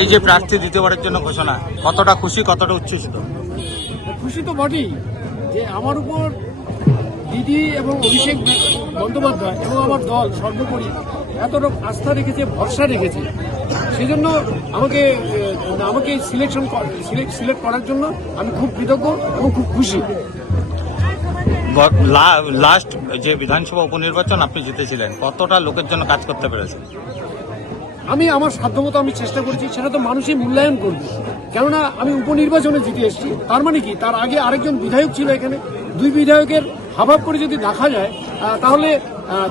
এই যে প্রার্থী দ্বিতীয়বারের জন্য ঘোষণা, কতটা খুশি, কতটা উচ্ছ্বসিত? খুশি তো বটেই যে আমার উপর দিদি এবং অভিষেক বন্দ্যোপাধ্যায় এবং আমার দল সর্বোপরি এতটা আস্থা রেখেছে, ভরসা রেখেছে, সেই জন্য আমাকে সিলেক্ট করার জন্য আমি খুব কৃতজ্ঞ এবং খুব খুশি। লাস্ট যে বিধানসভা উপনির্বাচন আপনি জিতেছিলেন, কতটা লোকের জন্য কাজ করতে পেরেছেন? আমি আমার সাধ্যমতো আমি চেষ্টা করেছি, সেটা তো মানুষই মূল্যায়ন করবে। কেননা আমি উপনির্বাচনে জিতে এসেছি, তার মানে কি তার আগে আরেকজন বিধায়ক ছিল এখানে, দুই বিধায়কের হাভাব করে যদি দেখা যায় তাহলে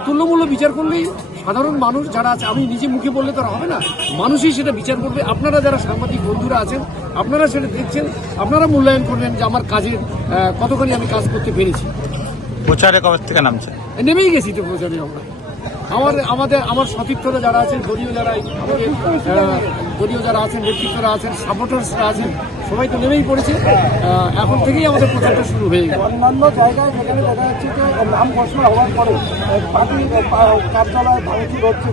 তুল্যমূল্য বিচার করলেই সাধারণ মানুষ যারা আছে, আমি নিজে মুখে বললে তো হবে না, মানুষই সেটা বিচার করবে। আপনারা যারা সাংবাদিক বন্ধুরা আছেন, আপনারা সেটা দেখছেন, আপনারা মূল্যায়ন করবেন যে আমার কাজের কতখানি আমি কাজ করতে পেরেছি। প্রচারে কবে থেকে নামছে? নেমেই গেছি তো প্রচারে আমরা। আমার সতীর্থরা যারা আছেন, দলীয় যারা আছেন, নেতৃত্বরা আছেন, সাপোর্টার্সরা আছেন, সবাই তো নেমেই পড়েছে। এখন থেকেই আমাদের প্রচারটা শুরু হয়ে গেছে। অন্যান্য জায়গায় যেখানে দেখা যাচ্ছে যে নাম ঘোষণা হওয়ার পরে পার্টি কার্যালয় ভাঙচুর হচ্ছে,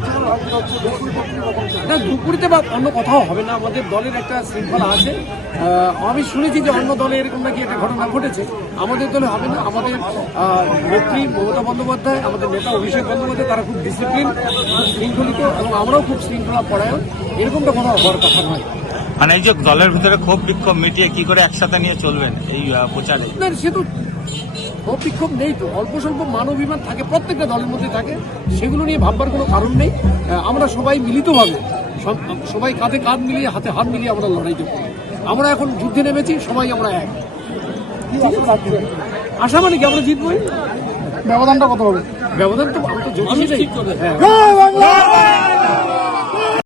না দুপুরিতে বা অন্য কোথাও হবে না, আমাদের দলের একটা শৃঙ্খলা আছে। আমি শুনেছি যে অন্য দলে এরকম নাকি একটা ঘটনা ঘটেছে, আমাদের দলে হবে না। আমাদের নেত্রী মমতা বন্দ্যোপাধ্যায়, আমাদের নেতা অভিষেক বন্দ্যোপাধ্যায়, তারা খুব ডিসিপ্লিন, খুব শৃঙ্খলিত, এবং আমরাও খুব শৃঙ্খলা পরায়ণ। এরকমটা কোথাও হওয়ার কথা নয়। মানে এই যে দলের ভিতরে ক্ষোভ বিক্ষোভ মিটিয়ে কি করে একসাথে নিয়ে চলবেন এই প্রচারে? না, সে তো ক্ষোভ বিক্ষোভ নেই, তো অল্প স্বল্প মানবিমান থাকে, প্রত্যেকটা দলের মধ্যে থাকে, সেগুলো নিয়ে ভাববার কোনো কারণ নেই। আমরা সবাই মিলিতভাবে, সবাই কাঁধে কাঁধ মিলিয়ে, হাতে হাত মিলিয়ে আমরা লড়াই দেবো। আমরা এখন যুদ্ধে নেমেছি, সবাই আমরা এক। আশা মানে কি আমরা জিতবই। ব্যবধানটা কত হবে? ব্যবধান তো আমরা তো ঠিক করে।